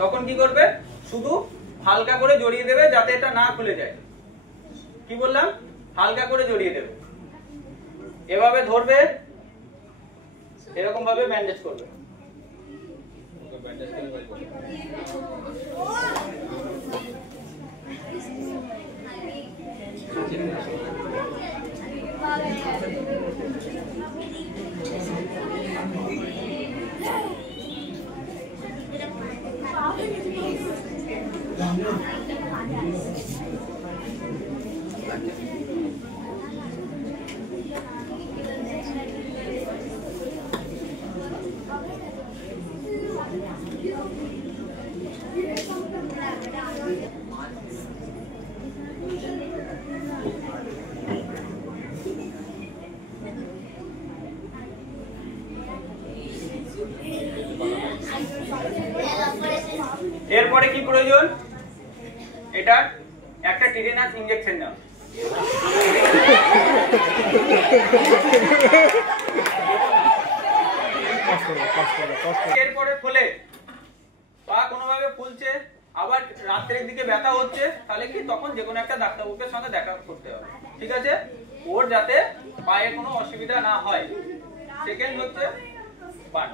তখন কি করবে, শুধু হালকা করে জড়িয়ে দেবে যাতে এটা না খুলে যায়। কি বললাম, হালকা করে জড়িয়ে দেবে। এভাবে ধরবে, এরকম ভাবে ব্যান্ডেজ করবে। এরপরে কি প্রয়োজন, এটা একটা টিটেনাস ইনজেকশন নাও। এরপরে ফুলে পা কোনোভাবে ফুলছে, আবার রাত্রের দিকে ব্যথা হচ্ছে, তাহলে কি তখন যে কোনো একটা ডাক্তারবাবুর সঙ্গে দেখা করতে হবে। ঠিক আছে, ওর যাতে পায়ে কোনো অসুবিধা না হয়। সেকেন্ড হচ্ছে বার্ন।